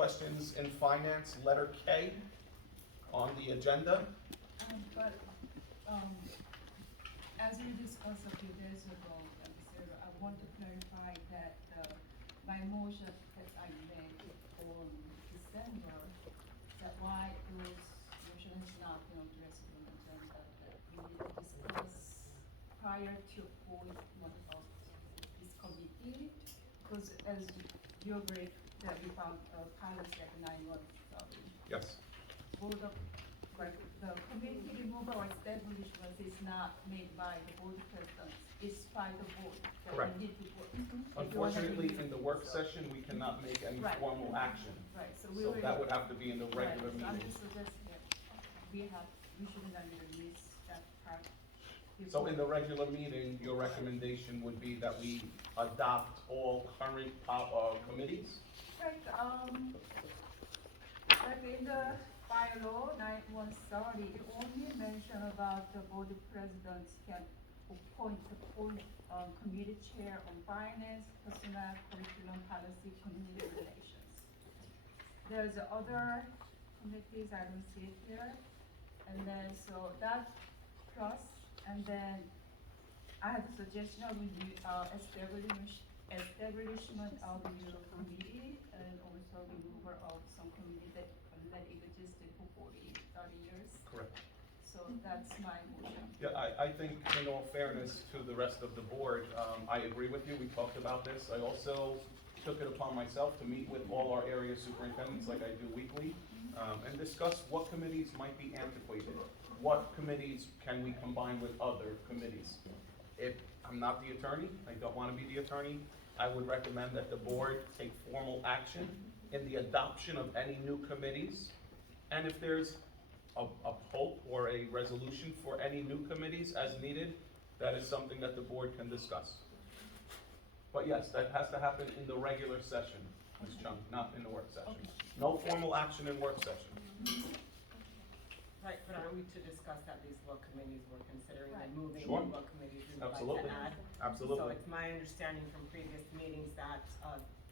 questions in finance, letter K on the agenda. But, as we discussed a few days ago, sir, I want to clarify that, my motion that I made on December, that why those motion is not, addressed on the agenda, that we need to discuss prior to appointment of this committee, because as you agreed that we found a policy at 9-1. Yes. Board of, like, the committee removal or establishment is not made by the board president, it's by the board. that we Correct. need to vote. Unfortunately, in the work session, we cannot make any Right. formal action. Right, so we So will. that would have to be in the regular Right, so I'm meeting. just suggesting that we shouldn't miss that part. So in the regular meeting, your recommendation would be that we adopt all current committees? Like, like in the bylaw 9-130, it only mention about the board presidents can appoint committee chair on finance, personnel, curriculum, policy, community relations. There's other committees, I don't see it here. And then, so that plus, and then I had a suggestion of establishment of new committee and also removal of some committee that existed for 30 years. Correct. So that's my motion. Yeah, I think in all fairness to the rest of the board, I agree with you, we talked about this. I also took it upon myself to meet with all our area superintendents like I do weekly, and discuss what committees might be antiquated. What committees can we combine with other committees? If I'm not the attorney, I don't want to be the attorney, I would recommend that the board take formal action in the adoption of any new committees. And if there's a hope or a resolution for any new committees as needed, that is something that the board can discuss. But yes, that has to happen in the regular session, Ms. Chung, not in the work session. No formal action in work session. Right, but are we to discuss at least what committees we're considering Right. removing Sure. and what committees we would like Absolutely. to add? So Absolutely. it's my understanding from previous meetings that,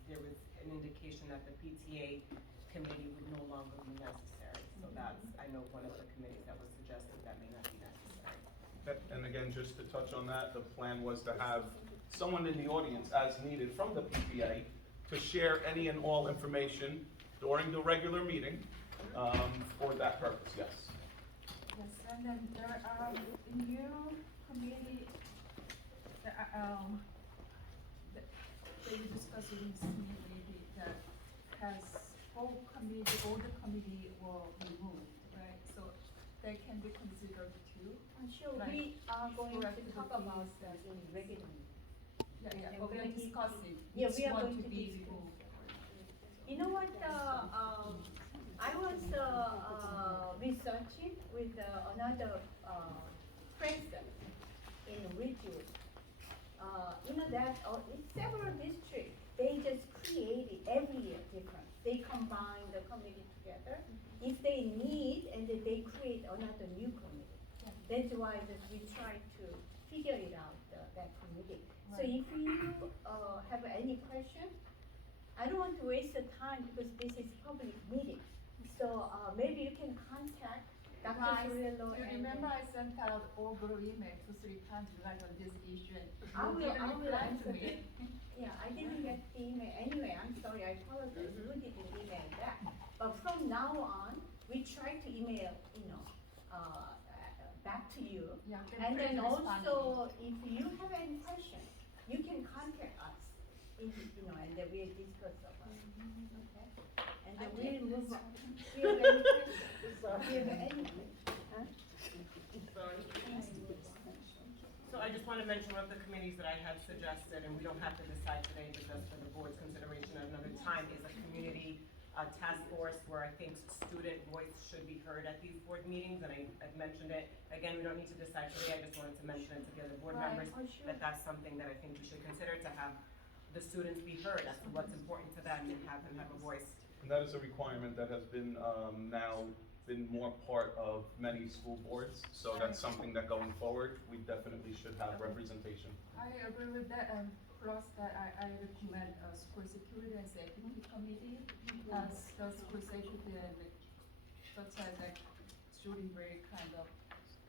there was an indication that the PTA committee would no longer be necessary. So that's, I know one of the committees that was suggested that may not be necessary. Okay, and again, just to touch on that, the plan was to have someone in the audience as needed from the PTA to share any and all information during the regular meeting, for that purpose, yes. Yes, and then there are new committee, that you discussed in this meeting that has all the committee were removed, right? So they can be considered too. Sure, Right. we are going Correct. to talk about that in regular meeting. Yeah, And but we are when he- discussing Yeah, which we are one going to to be discuss. removed. You know what, I was, researching with, another, president in Ridgewood. You know that, in several districts, they just created every year different. They combine the committee together. If they need, and then they create another new committee. That's why that we try to figure it out, that committee. So Right. if you, have any question, I don't want to waste the time because this is public meeting. So, maybe you can contact Dr. Guys, Cirillo you and. remember I sent out over email 2-3 times regarding on this issue. I You will didn't reply to answer me. Yeah, I didn't get the email. Anyway, I'm sorry, I apologize. We didn't email back. But from now on, we try to email, back to you. Yeah, And then please respond. also, if you have any question, you can contact us, and then we'll discuss about it. Okay? And then we'll move on. Do you have any questions? Do you have any? Huh? So I just want to mention one of the committees that I had suggested, and we don't have to decide today, but just for the board's consideration at another time, is a community task force where I think student voice should be heard at these board meetings, and I've mentioned it. Again, we don't need to decide today, I just wanted to mention it to the other board Right. members, Oh, sure. that that's something that I think we should consider, to have the students be heard as to what's important to them and have them have a voice. And that is a requirement that has been, now been more part of many school boards. So that's something that going forward, we definitely should have representation. I agree with that, and plus that I recommend a school security and safety committee, as the school safety and such as like shooting break kind of,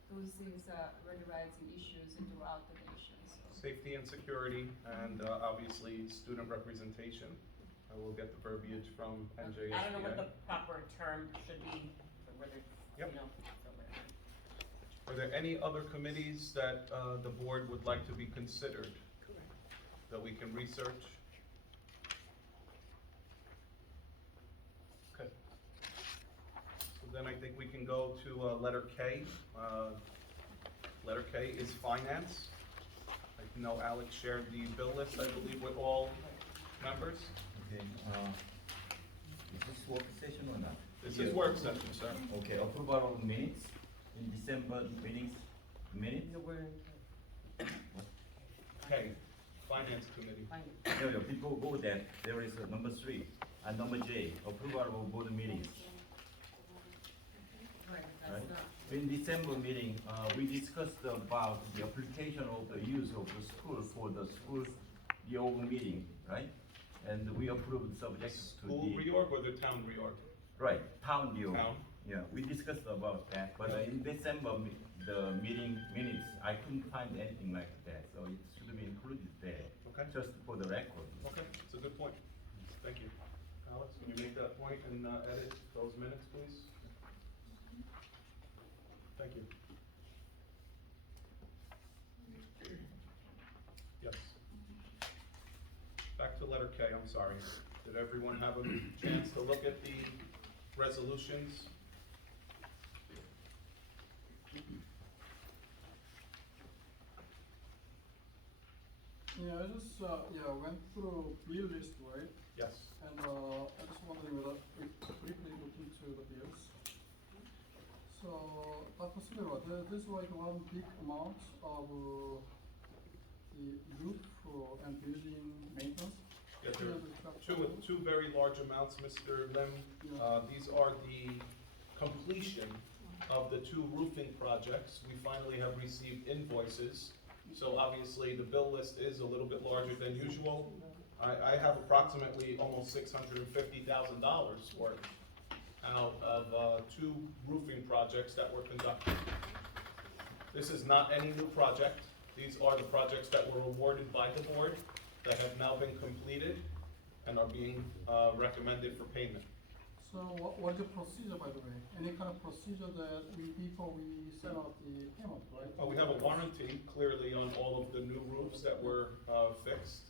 those things are really rising issues throughout the nation, so. Safety and security, and obviously student representation. I will get the verbiage from NJSBA. I don't know what the proper term should be, but whether, you Yep. know, so whatever. Are there any other committees that the board would like to be considered that we can research? Okay. So then I think we can go to letter K. Letter K is finance. I know Alex shared the bill list, I believe, with all members. Okay, is this work session or not? This is work session, sir. Okay, approval of minutes in December minutes. K, finance committee. Yeah, before go that, there is number 3, and number J, approval of board meetings. Right, Right. that's not. In December meeting, we discussed about the application of the use of the school for the school reorg meeting, right? And we approved subject to School the, reorg or the town reorg? right, town reorg. Town. Yeah, we discussed about that, but in December, the meeting minutes, I couldn't find anything like that, so it should be included there. Okay. Just for the record. Okay, it's a good point. Thank you. Alex, can you make that point and edit those minutes, please? Thank you. Yes. Back to letter K, I'm sorry. Did everyone have a chance to look at the resolutions? Yeah, I just, went through bill list, right? Yes. And, I just wondering whether we briefly look into the bills. So, Dr. Sugera, there's like one big amount of, the roof and building maintenance. Yeah, there are two very large amounts, Mr. Lim. These are the completion of the 2 roofing projects. We finally have received invoices. So obviously, the bill list is a little bit larger than usual. I have approximately almost $650,000 worth out of 2 roofing projects that were conducted. This is not any new project. These are the projects that were awarded by the board that have now been completed and are being recommended for payment. So what is the procedure, by the way? Any kind of procedure that before we send out the payment, right? We have a warranty clearly on all of the new roofs that were fixed.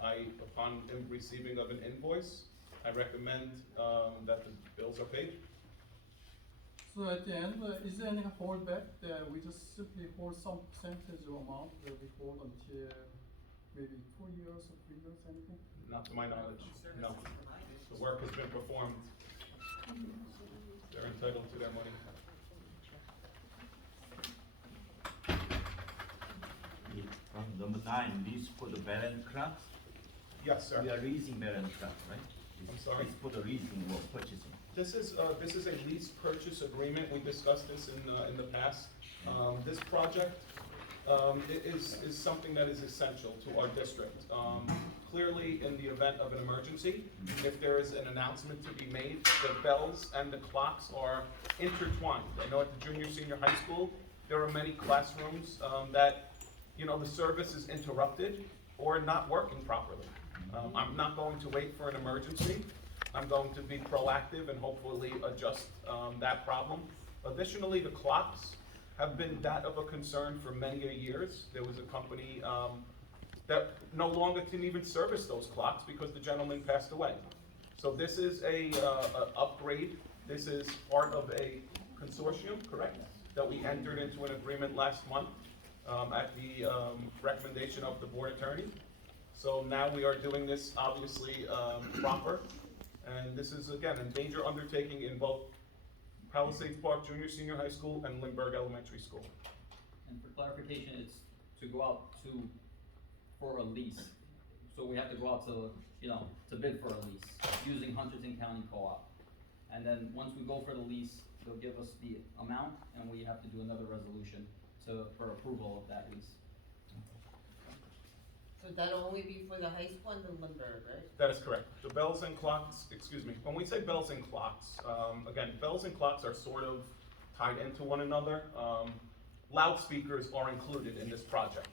Upon receiving of an invoice, I recommend that the bills are paid. So at the end, is there any holdback that we just simply hold some percentage of amount that we hold until maybe 2 years or 3 years, anything? Not to my knowledge, no. Services provided. The work has been performed. They're entitled to their money. Number 9, lease for the balance craft. Yes, sir. We are leasing balance craft, right? I'm sorry? It's for the leasing or purchasing. This is a lease purchase agreement. We discussed this in the past. This project is something that is essential to our district. Clearly, in the event of an emergency, if there is an announcement to be made, the bells and the clocks are intertwined. I know at the junior, senior high school, there are many classrooms that, the service is interrupted or not working properly. I'm not going to wait for an emergency. I'm going to be proactive and hopefully adjust that problem. Additionally, the clocks have been that of a concern for many years. There was a company that no longer can even service those clocks because the gentleman passed away. So this is a upgrade. This is part of a consortium, correct? That we entered into an agreement last month at the recommendation of the board attorney. So now we are doing this obviously proper. And this is, again, a major undertaking in both Palisades Park Junior Senior High School and Lindbergh Elementary School. And for clarification, it's to go out for a lease. So we have to go out to bid for a lease using Huntington County Co-op. And then once we go for the lease, they'll give us the amount and we have to do another resolution for approval of that lease. So that'll only be for the high school and the Lindbergh, right? That is correct. The bells and clocks, excuse me, when we say bells and clocks, again, bells and clocks are sort of tied into one another. Loudspeakers are included in this project.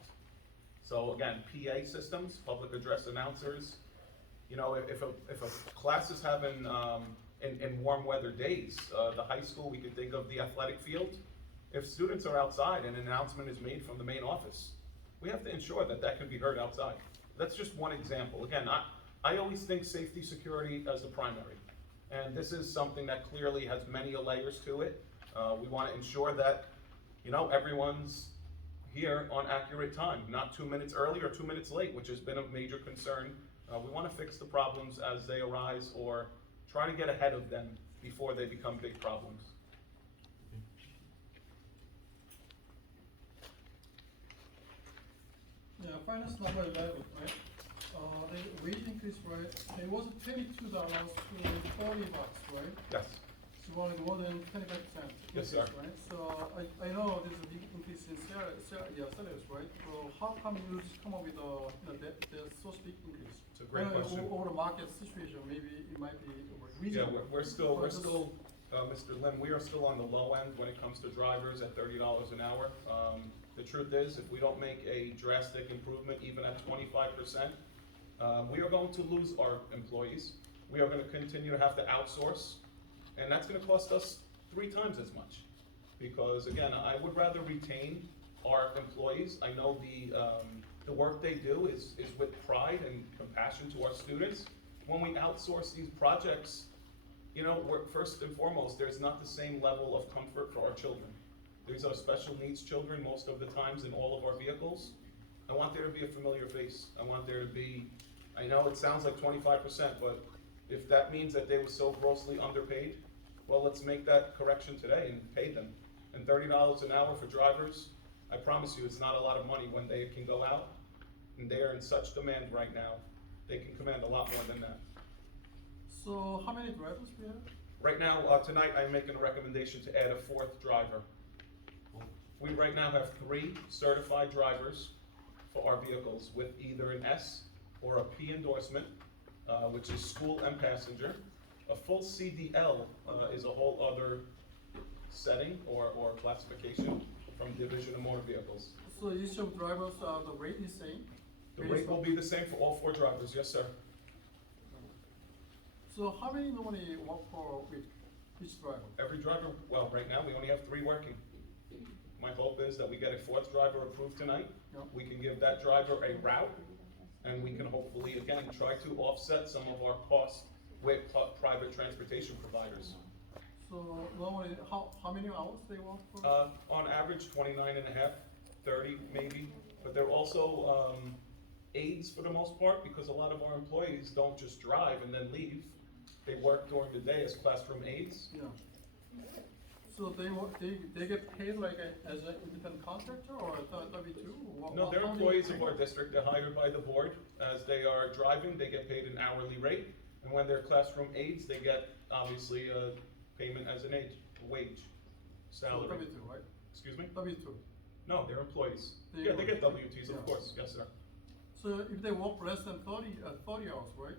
So again, PA systems, public address announcers, you know, if a class is having, in warm weather days, the high school, we could think of the athletic field. If students are outside and an announcement is made from the main office, we have to ensure that that can be heard outside. That's just one example. Again, I always think safety, security as the primary. And this is something that clearly has many layers to it. We want to ensure that, you know, everyone's here on accurate time, not 2 minutes early or 2 minutes late, which has been a major concern. We want to fix the problems as they arise or try to get ahead of them before they become big problems. Yeah, finance number 11, right? The wage increase, right? It was $22 to $40, right? Yes. So more than 25%. Yes, sir. Right? So I know there's a big increase in salaries, right? So how come you come up with the so big increase? It's a great question. Over the market situation, maybe it might be Yeah, reasonable. we're still, Mr. Lim, we are still on the low end when it comes to drivers at $30 an hour. The truth is, if we don't make a drastic improvement, even at 25%, we are going to lose our employees. We are gonna continue to have to outsource, and that's gonna cost us 3 times as much. Because again, I would rather retain our employees. I know the work they do is with pride and compassion to our students. When we outsource these projects, you know, first and foremost, there's not the same level of comfort for our children. These are special needs children most of the times in all of our vehicles. I want there to be a familiar face. I want there to be, I know it sounds like 25%, but if that means that they were so grossly underpaid, well, let's make that correction today and pay them. And $30 an hour for drivers, I promise you, it's not a lot of money when they can go out, and they are in such demand right now. They can command a lot more than that. So how many drivers we have? Right now, tonight, I'm making a recommendation to add a 4th driver. We right now have 3 certified drivers for our vehicles with either an S or a P endorsement, which is school and passenger. A full CDL is a whole other setting or classification from Division of Motor Vehicles. So each of drivers, the rate is same? The rate will be the same for all 4 drivers, yes, sir. So how many normally work for with each driver? Every driver, well, right now, we only have 3 working. My hope is that we get a 4th driver approved tonight. Yep. We can give that driver a route, and we can hopefully, again, try to offset some of our costs with private transportation providers. So normally, how many hours they work for? On average, 29 and a half, 30 maybe, but they're also aides for the most part, because a lot of our employees don't just drive and then leave. They work during the day as classroom aides. Yeah. So they get paid like as an independent contractor or a W-2? No, they're employees of our district. They're hired by the board. As they are driving, they get paid an hourly rate. And when they're classroom aides, they get obviously a payment as an aide, a wage, salary. So W-2, right? Excuse me? W-2. No, they're employees. They Yeah, they get work. W-2s, of Yes. course. Yes, sir. So if they work less than 40 hours, right?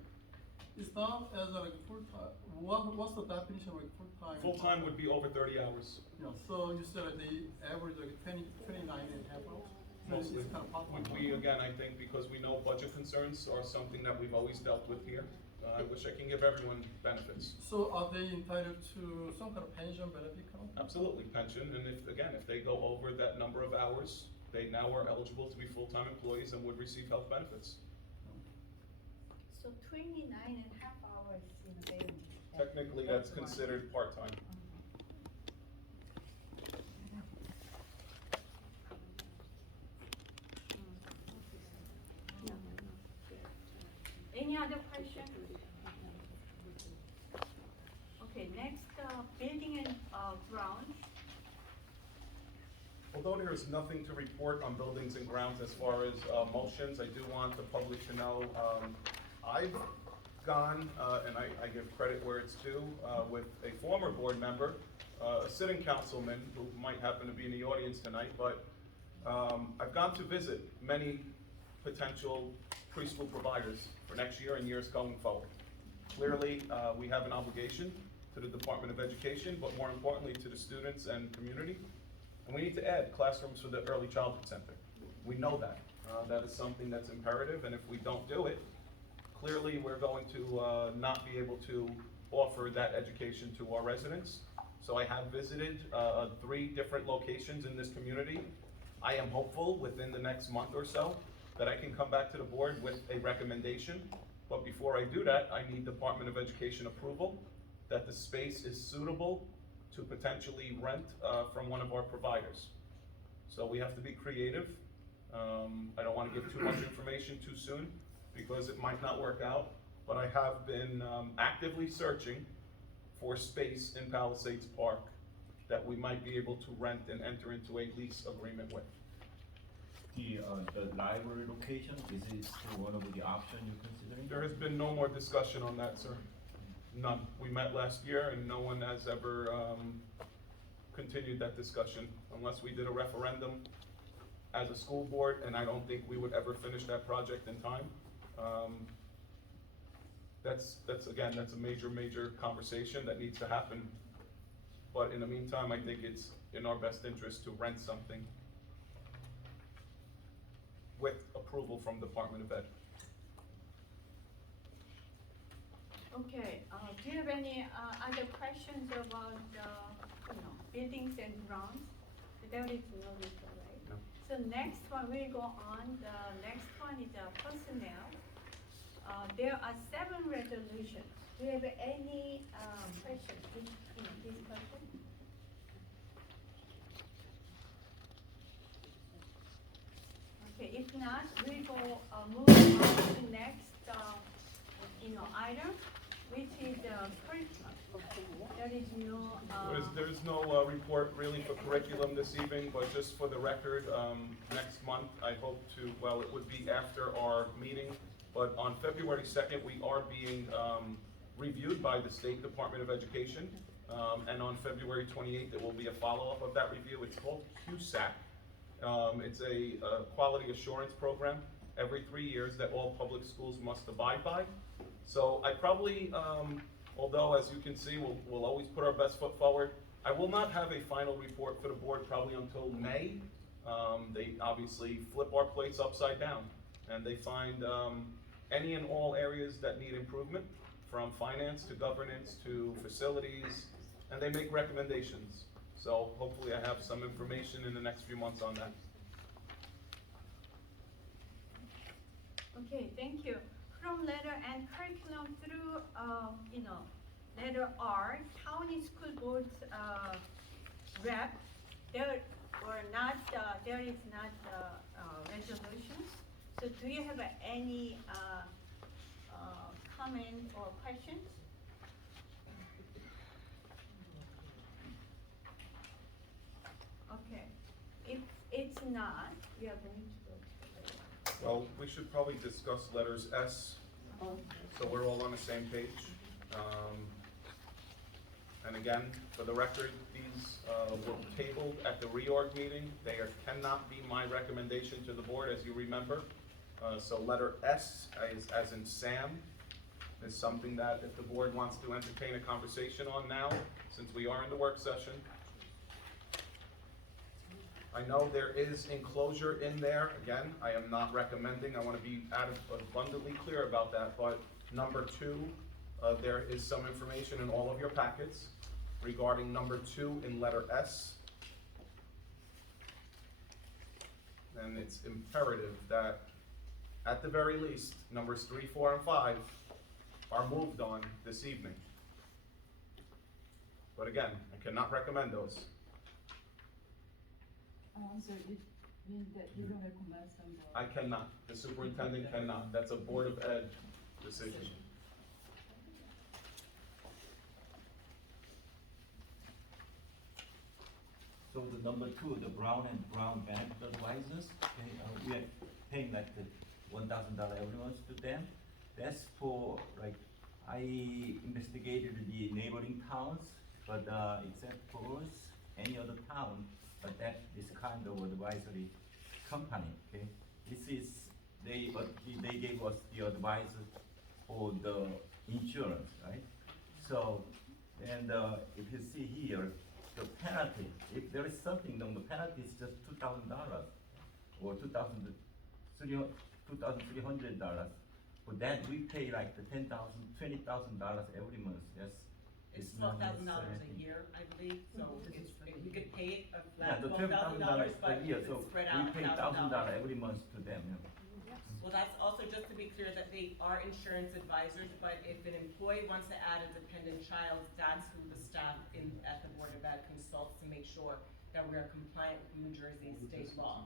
It's not as like full-time. What's the definition of like full-time? Full-time would be over 30 hours. Yeah, so you said that they average like 29 and a half hours? So it's Mostly. kind of part-time. We, again, I think because we know budget concerns are something that we've always dealt with here. I wish I can give everyone benefits. So are they entitled to some kind of pension benefit kind of? Absolutely, pension, and if they go over that number of hours, they now are eligible to be full-time employees and would receive health benefits. So 29 and a half hours in a day. Technically, that's considered part-time. Any other question? Okay, next, building and grounds. Although there is nothing to report on buildings and grounds as far as motions, I do want the public to know, I've gone, and I give credit where it's due, with a former board member, a sitting councilman who might happen to be in the audience tonight, but I've gone to visit many potential preschool providers for next year and years going forward. Clearly, we have an obligation to the Department of Education, but more importantly to the students and community. And we need to add classrooms for the Early Childhood Center. We know that. That is something that's imperative, and if we don't do it, clearly we're going to not be able to offer that education to our residents. So I have visited 3 different locations in this community. I am hopeful within the next month or so that I can come back to the board with a recommendation. But before I do that, I need Department of Education approval that the space is suitable to potentially rent from one of our providers. So we have to be creative. I don't want to give too much information too soon because it might not work out, but I have been actively searching for space in Palisades Park that we might be able to rent and enter into a lease agreement with. The library location, is it still one of the options you're considering? There has been no more discussion on that, sir. None. We met last year and no one has ever continued that discussion unless we did a referendum as a school board, and I don't think we would ever finish that project in time. Again, that's a major conversation that needs to happen. But in the meantime, I think it's in our best interest to rent something with approval from Department of Ed. Okay, do you have any other questions about buildings and grounds? There is no reason, right? No. So next one, we go on. The next one is personnel. There are 7 resolutions. Do you have any questions? This question? Okay, if not, we go move on to the next item, which is curriculum. There is no. There's no report really for curriculum this evening, but just for the record, next month, I hope to, well, it would be after our meeting, but on February 2nd, we are being reviewed by the State Department of Education, and on February 28th, there will be a follow-up of that review. It's called QSAC. It's a quality assurance program every 3 years that all public schools must abide by. So I probably, although as you can see, we'll always put our best foot forward, I will not have a final report for the board probably until May. They obviously flip our plates upside down and they find any and all areas that need improvement, from finance to governance to facilities, and they make recommendations. So hopefully I have some information in the next few months on that. Okay, thank you. From letter and curriculum through, letter R, county school boards rep, there is not resolutions. So do you have any comment or questions? Okay, if it's not, we are going to go to the letter. Well, we should probably discuss letters S, so we're all on the same page. And again, for the record, these were tabled at the reorg meeting. They cannot be my recommendation to the board, as you remember. So letter S, as in Sam, is something that if the board wants to entertain a conversation on now, since we are in the work session. I know there is enclosure in there. Again, I am not recommending, I want to be abundantly clear about that, but number 2, there is some information in all of your packets regarding number 2 in letter S. And it's imperative that, at the very least, numbers 3, 4, and 5 are moved on this evening. But again, I cannot recommend those. So it means that you don't recommend some. I cannot, the superintendent cannot, that's a Board of Ed decision. So the number 2, the Brown and Brown benefit advisors, okay, we are paying like the $1,000 every month to them. That's for, like, I investigated the neighboring towns, but except for us, any other town, but that is kind of advisory company, okay? This is they gave us the advice for the insurance, right? So, and if you see here, the penalty, if there is something, then the penalty is just $2,000 or $2,300. For that, we pay like the $10,000, $20,000 every month. It's not $12,000 necessary. a year, I believe, so it's, we could pay a Yeah, flat the $12,000, $12,000 but per year, it's so spread we out pay $1,000 every month to them. Yeah. Well, that's also just to be clear that they are insurance advisors, but if an employee wants to add a dependent child, that's who the staff at the Board of Ed consults to make sure that we are compliant with New Jersey state law.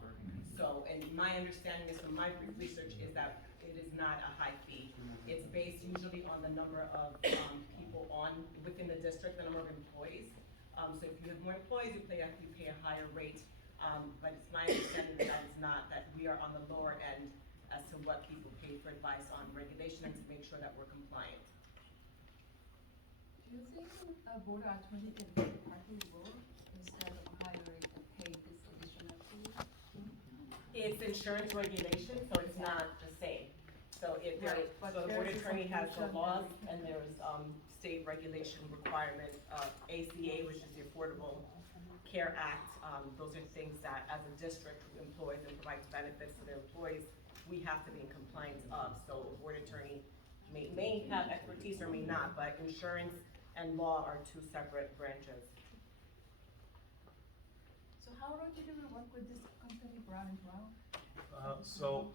So, and my understanding is from my brief research is that it is not a high fee. It's based usually on the number of, people within the district, the number of employees. So if you have more employees, you pay a higher rate. But it's my understanding that is not, that we are on the lower end as to what people pay for advice on regulation and to make sure that we're compliant. Do you think a board attorney can do the parking board instead of hiring and paying this additional fee? It's insurance regulation, so it's not the same. So it, Right, but so the board there's a attorney has the confusion laws that- and there's, state regulation requirement, ACA, which is the Affordable Care Act. Those are things that as a district who employs and provides benefits to their employees, we have to be in compliance of. So a board attorney may have expertise or may not, but insurance and law are two separate branches. So how long did you work with this company, Brown and Brown? So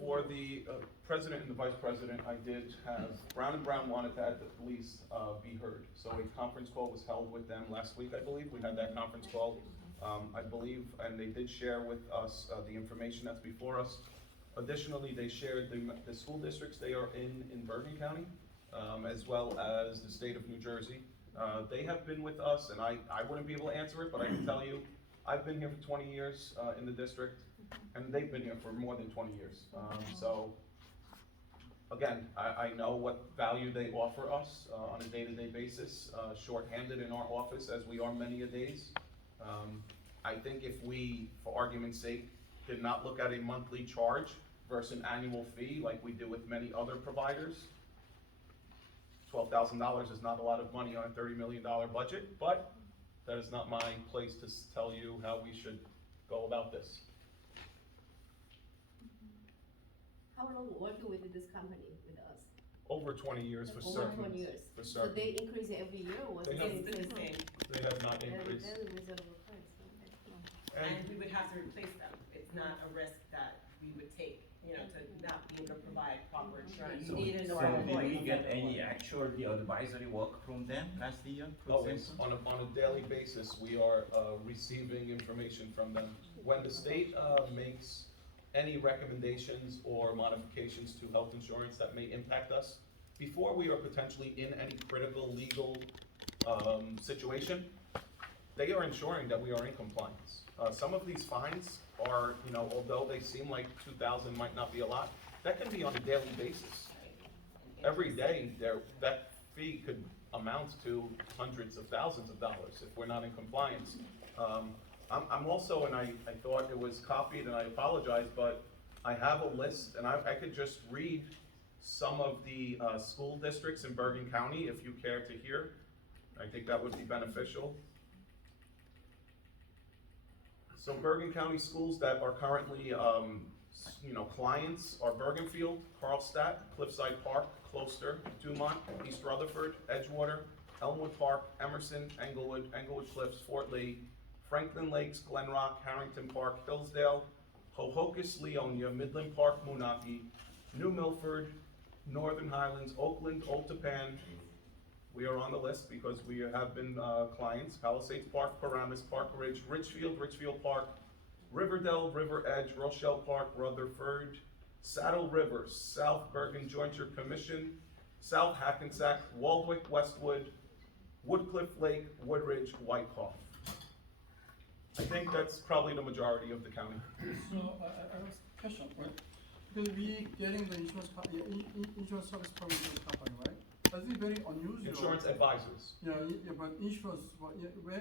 for the president and the vice president, I did have, Brown and Brown wanted to have the police be heard. So a conference call was held with them last week, I believe. We had that conference call, I believe, and they did share with us the information that's before us. Additionally, they shared the school districts they are in Bergen County, as well as the state of New Jersey. They have been with us, and I wouldn't be able to answer it, but I can tell you, I've been here for 20 years in the district, and they've been here for more than 20 years. So, again, I know what value they offer us on a day-to-day basis, shorthanded in our office as we are many a days. I think if we, for argument's sake, did not look at a monthly charge versus an annual fee like we do with many other providers, $12,000 is not a lot of money on a $30 million budget, but that is not my place to tell you how we should go about this. How long working with this company, with us? Over 20 years for Over certain. 20 years. For So certain. they increase it every year or was They it have- It's been the same, They have not Very, increased. very reasonable price, okay. Oh. and we would have to replace them. It's not a risk that we would take, you know, to not be able to provide proper insurance. So, You need to know so our did we employees. get any actual advisory work from them last year, for Always, example? on a daily basis, we are receiving information from them. When the state makes any recommendations or modifications to health insurance that may impact us, before we are potentially in any critical legal situation, they are ensuring that we are in compliance. Some of these fines are, you know, although they seem like 2,000 might not be a lot, that can be on a daily basis. Every day, that fee could amount to hundreds of thousands of dollars if we're not in compliance. I'm also, and I thought it was copied, and I apologize, but I have a list, and I could just read some of the school districts in Bergen County, if you care to hear. I think that would be beneficial. So Bergen County schools that are currently, clients are Bergenfield, Carlstadt, Cliffside Park, Closter, Dumont, East Rutherford, Edgewater, Elmwood Park, Emerson, Englewood, Englewood Cliffs, Fort Lee, Franklin Lakes, Glen Rock, Harrington Park, Hillsdale, Hohokus, Leonia, Midland Park, Moonachie, New Milford, Northern Highlands, Oakland, Old Tappan. We are on the list because we have been clients. Palisades Park, Paramus, Park Ridge, Richfield Park, Riverdale, River Edge, Rochelle Park, Rutherford, Saddle River, South Bergen Jointure Commission, South Hackensack, Waldwick, Westwood, Woodcliff Lake, Woodridge, Whitehall. I think that's probably the majority of the county. So I have a question, right? Because we getting the insurance service from insurance company, right? I think very unusual. Insurance advisors. Yeah, but insurance,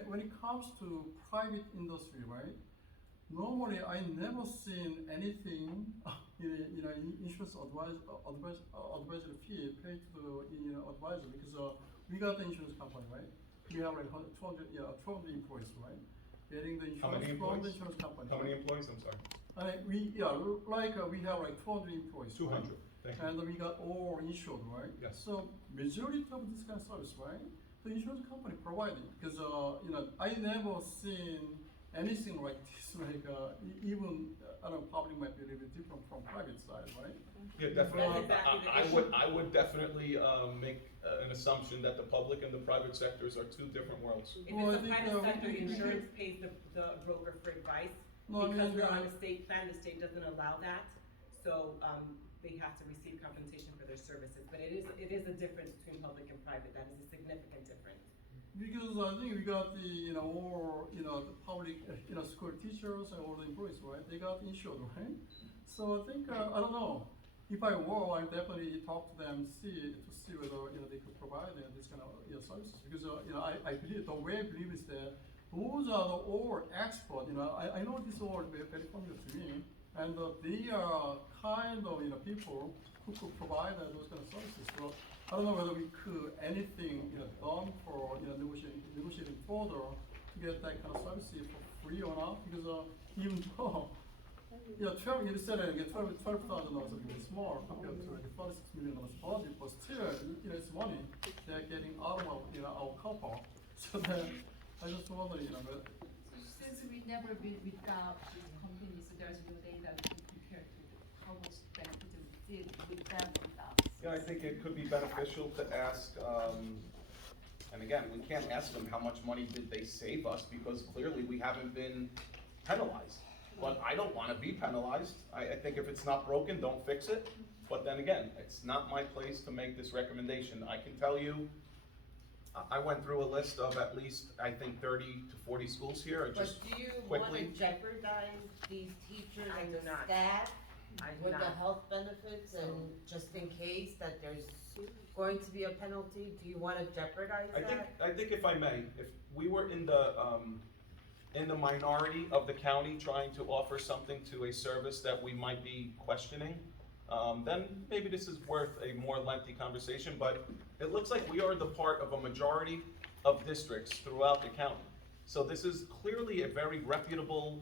when it comes to private industry, right? normally I never seen anything in insurance advisory fee paid to the advisor because we got the insurance company, right? We have like 200 employees, right? Getting the How many insurance from the employees? insurance company. How many employees, I'm sorry? We have like 200 employees. 200, right? thank you. And we got all insured, right? Yes. So majority of this kind of service, right? The insurance company providing because I never seen anything like this. Like even I don't know, public might be a little bit different from private side, right? Yeah, definitely. That's exactly the I would definitely make an assumption that the public and the private sectors are two different worlds. If Well, I it's a think, private sector, the we- insurance pays the broker for advice. No, I Because mean, we're on a state plan, the state doesn't allow that, so, they have to receive compensation for their services. But it is a difference between public and private, that is a significant difference. Because I think we got the all the public school teachers and all the employees, right? They got insured, right? So I think I don't know. If I were, I definitely talk to them, see whether they could provide this kind of services. Because I believe the way I believe is that those are the all expert. I know this all very familiar to me, and they are kind of people who could provide those kind of services. So I don't know whether we could anything done for negotiating further to get that kind of services for free or not. Because even though 12, you said $12,000 is small compared to like $46 million budget, but still, it's money they're getting out of our couple. So then, I just wonder, but. Since we never been without these companies, so there's no data to compare to how much benefit we did with them without. Yeah, I think it could be beneficial to ask, and again, we can't ask them how much money did they save us, because clearly we haven't been penalized. But I don't wanna be penalized. I think if it's not broken, don't fix it. But then again, it's not my place to make this recommendation. I can tell you, I went through a list of at least, I think, 30 to 40 schools here, But just do you wanna quickly. jeopardize these teachers I and do the not. staff I do with the not. health benefits and just in case that there's going to be a penalty, do you wanna jeopardize that? I think if I may, if we were in the minority of the county trying to offer something to a service that we might be questioning, then maybe this is worth a more lengthy conversation, but it looks like we are the part of a majority of districts throughout the county. So this is clearly a very reputable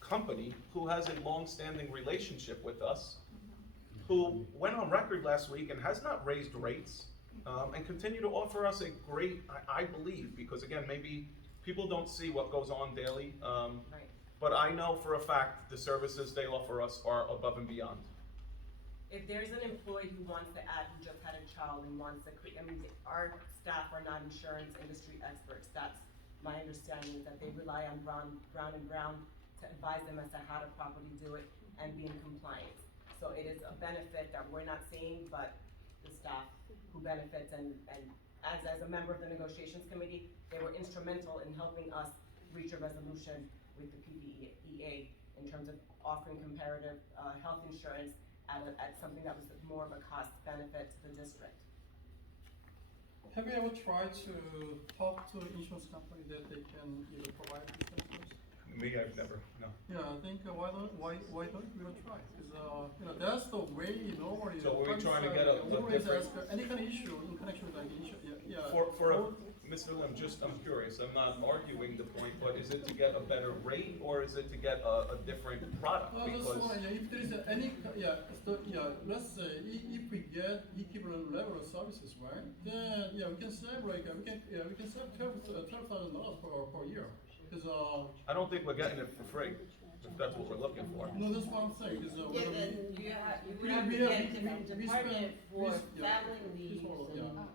company who has a long-standing relationship with us, who went on record last week and has not raised rates, and continue to offer us a great, I believe, because again, maybe people don't see what goes on daily, Right. but I know for a fact the services they offer us are above and beyond. If there's an employee who wants to add, who just had a child and wants to our staff are not insurance industry experts. That's my understanding, is that they rely on Brown and Brown to advise them as to how to properly do it and be in compliance. So it is a benefit that we're not seeing, but the staff who benefits and as a member of the negotiations committee, they were instrumental in helping us reach a resolution with the PPEA in terms of offering comparative, health insurance at something that was more of a cost benefit to the district. Have you ever tried to talk to an insurance company that they can provide this kind of service? Me, I've never, no. Yeah, I think why don't we try? Because that's the way normally. So were we private trying to side, get a always different- ask any kind of issue in connection with like issue. Yeah. Mr. Lim, I'm curious, I'm not arguing the point, but is it to get a better rate or is it to get a different product? That's Because, fine. If there is let's say if we get equivalent level of services, right? Then we can save we can save $12,000 per year. Because I don't think we're getting it for free, if that's what we're looking for. no, that's what I'm saying. Because Yeah, then you would we- have to we get have- a different we department for yeah, family leaves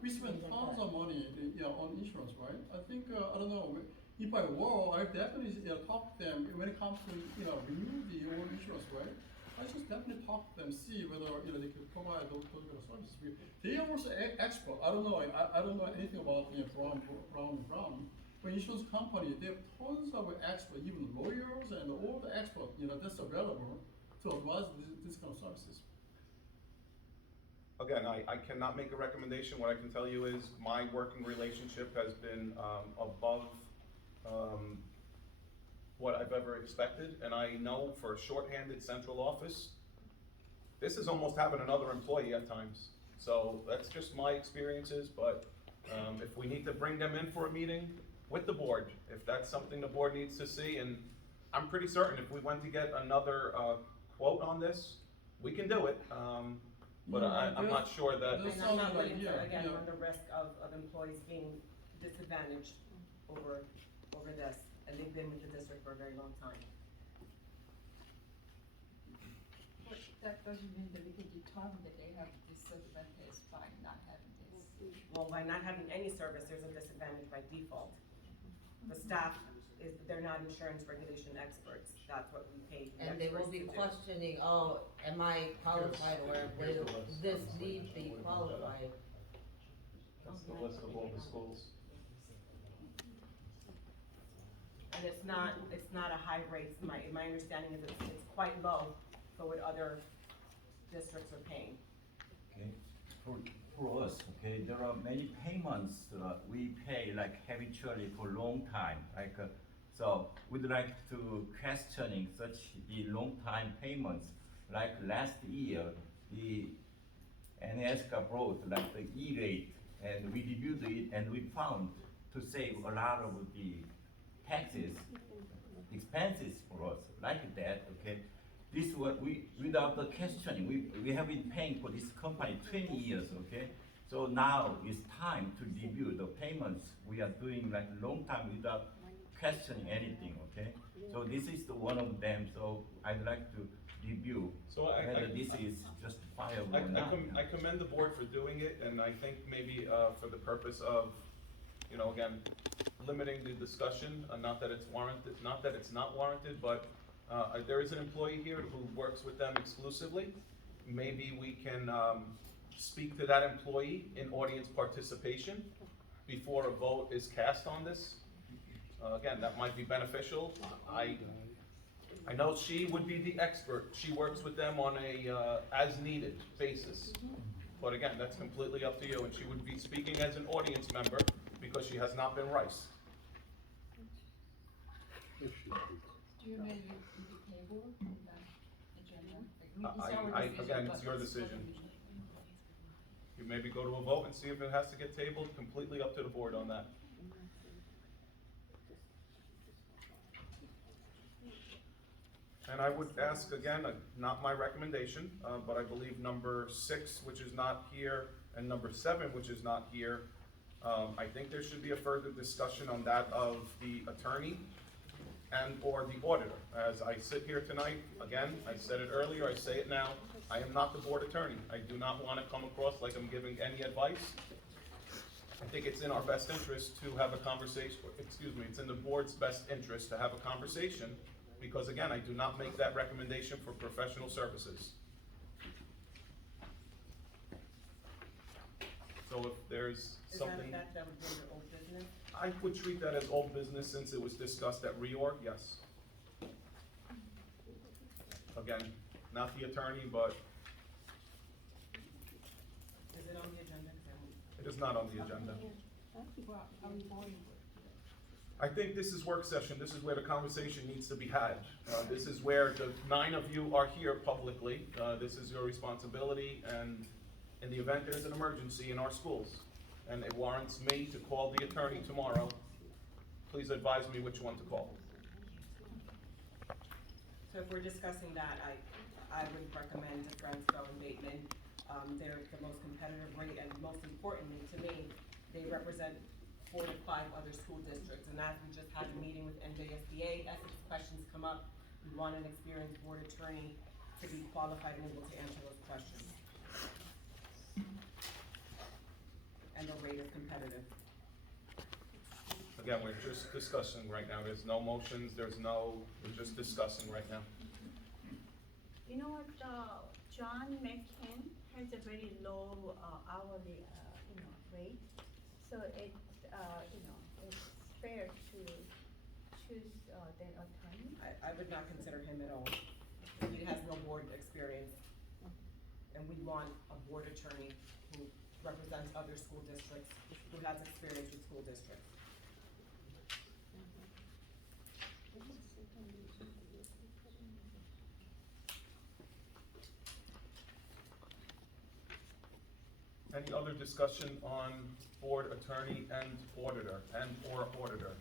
we spend tons of money on insurance, right? I think I don't know. If I were, I definitely talk to them when it comes to renew the old insurance, right? I just definitely talk to them, see whether they could provide those kind of services. They are also expert. I don't know. I don't know anything about Brown. For insurance company, they have tons of experts, even lawyers and all the experts that's available to advise this kind of services. Again, I cannot make a recommendation. What I can tell you is my working relationship has been above what I've ever expected, and I know for a shorthanded central office, this is almost having another employee at times. So that's just my experiences, but, if we need to bring them in for a meeting with the board, if that's something the board needs to see, and I'm pretty certain if we went to get another, quote on this, we can do it, but I'm not sure that. This And I'm not sounds willing to, like, yeah, again, yeah. run the risk of employees being disadvantaged over this, and they've been with the district for a very long time. But that doesn't mean that we can determine that they have disadvantage by not having this. Well, by not having any service, there's a disadvantage by default. The staff they're not insurance regulation experts, that's what we pay the And they will experts be to do. questioning, oh, am I qualified or will this need be qualified? That's the list of all the schools. And it's not a high rate, my understanding is it's quite low for what other districts are paying. Okay, for us, okay, there are many payments, we pay like habitually for long time, like, so we'd like to questioning such the long time payments. Like last year, the NASCA brought like the E-rate, and we reviewed it, and we found to save a lot of the taxes, expenses for us, like that, okay? This what we, without the questioning, we have been paying for this company 20 years, okay? So now it's time to review the payments we are doing like long time without questioning anything, okay? So this is the one of them, so I'd like to review So whether this is justifiable or not. I commend the board for doing it, and I think maybe, for the purpose of, you know, again, limiting the discussion, not that it's warranted, not that it's not warranted, but, there is an employee here who works with them exclusively. Maybe we can, speak to that employee in audience participation before a vote is cast on this. Again, that might be beneficial. I know she would be the expert. She works with them on a, as-needed basis. But again, that's completely up to you, and she would be speaking as an audience member because she has not been Rice. Do you maybe the table in the agenda? Like, it's our decision, Again, but it's your it's decision. gonna be- You maybe go to a vote and see if it has to get tabled, completely up to the board on that. And I would ask again, not my recommendation, but I believe number 6, which is not here, and number 7, which is not here, I think there should be a further discussion on that of the attorney and or the auditor. As I sit here tonight, again, I said it earlier, I say it now, I am not the board attorney. I do not want to come across like I'm giving any advice. I think it's in our best interest to have a conversation, it's in the board's best interest to have a conversation, because again, I do not make that recommendation for professional services. So if there's something, That would be under old business? I would treat that as old business since it was discussed at reorg, yes. Again, not the attorney, but Is it on the agenda? it is not on the agenda. Well, are we voting? I think this is work session, this is where the conversation needs to be had. This is where the 9 of you are here publicly, this is your responsibility, and in the event there's an emergency in our schools, and it warrants me to call the attorney tomorrow, please advise me which one to call. So if we're discussing that, I would recommend to Fransco and Bateman. They're the most competitive rate, and most importantly to me, they represent 4 to 5 other school districts. And as we just had a meeting with NJSBA, as these questions come up, we want an experienced board attorney to be qualified and able to answer those questions. And the rate is competitive. Again, we're just discussing right now, there's no motions, we're just discussing right now. You know what, John McCain has a very low hourly, rate, so it, it's fair to choose that attorney. I would not consider him at all. He has no board experience. And we want a board attorney who represents other school districts, who has experience with school districts. Any other discussion on board attorney and auditor, and/or auditor?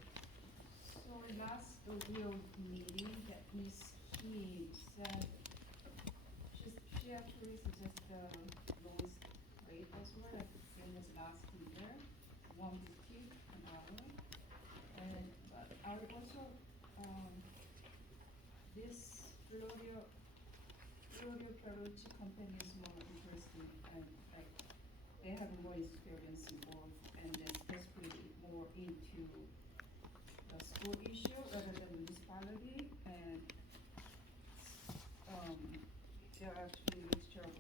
So last real meeting, that Ms. He said, she actually suggested the lowest rate as well, like the same as last year, 150 an hour. And, but I also, this Florio Ferrucci company is more interesting, and like, they have more experience involved, and they're especially more into the school issue rather than municipality, and they're actually a mixture of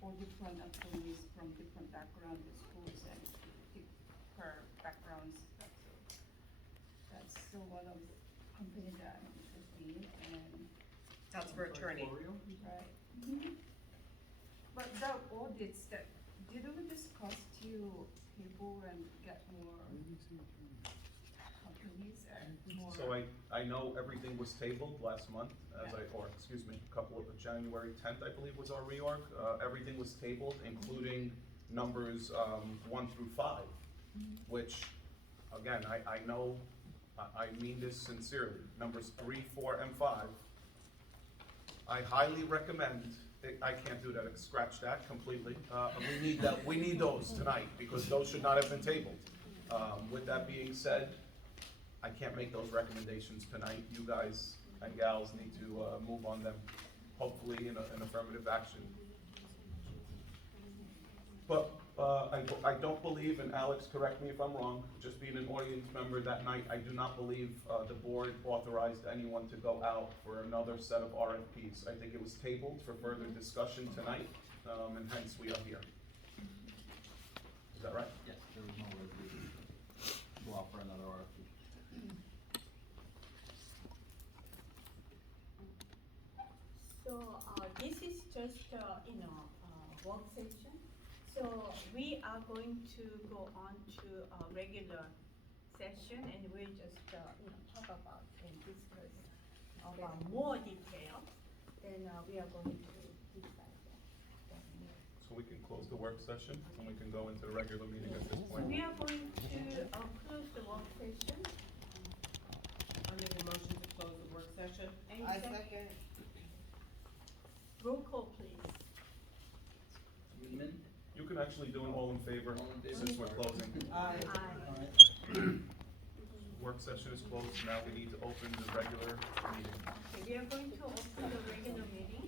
all different employees from different backgrounds, schools and different backgrounds. That's so one of the company that I'm interested in, and That's for attorney. right. But the audits that, did we discuss to people and get more companies and more? So I know everything was tabled last month, January 10th, I believe was our reorg. Everything was tabled, including numbers 1 through 5, which, again, I know, I mean this sincerely. Numbers 3, 4, and 5, I highly recommend, I can't do that, scratch that completely. We need those tonight, because those should not have been tabled. With that being said, I can't make those recommendations tonight. You guys and gals need to move on them, hopefully in an affirmative action. But I don't believe, and Alex, correct me if I'm wrong, just being an audience member that night, I do not believe the board authorized anyone to go out for another set of RFPs. I think it was tabled for further discussion tonight, and hence we are here. Is that right? Yes, there was no resolution to go out for another RFP. So, this is just, work session. So we are going to go on to a regular session, and we'll just, talk about and discuss about more detail. Then, we are going to decide that. So we can close the work session, and we can go into the regular meeting at this So point. we are going to, close the work session. I make a motion to close the work session. And I then- second. Roll call, please. Weedman, You can actually do an all in favor, all in favor? since we're closing. Aye. Aye. Work session is closed, now we need to open the regular meeting. Okay, we are going to open the regular meeting.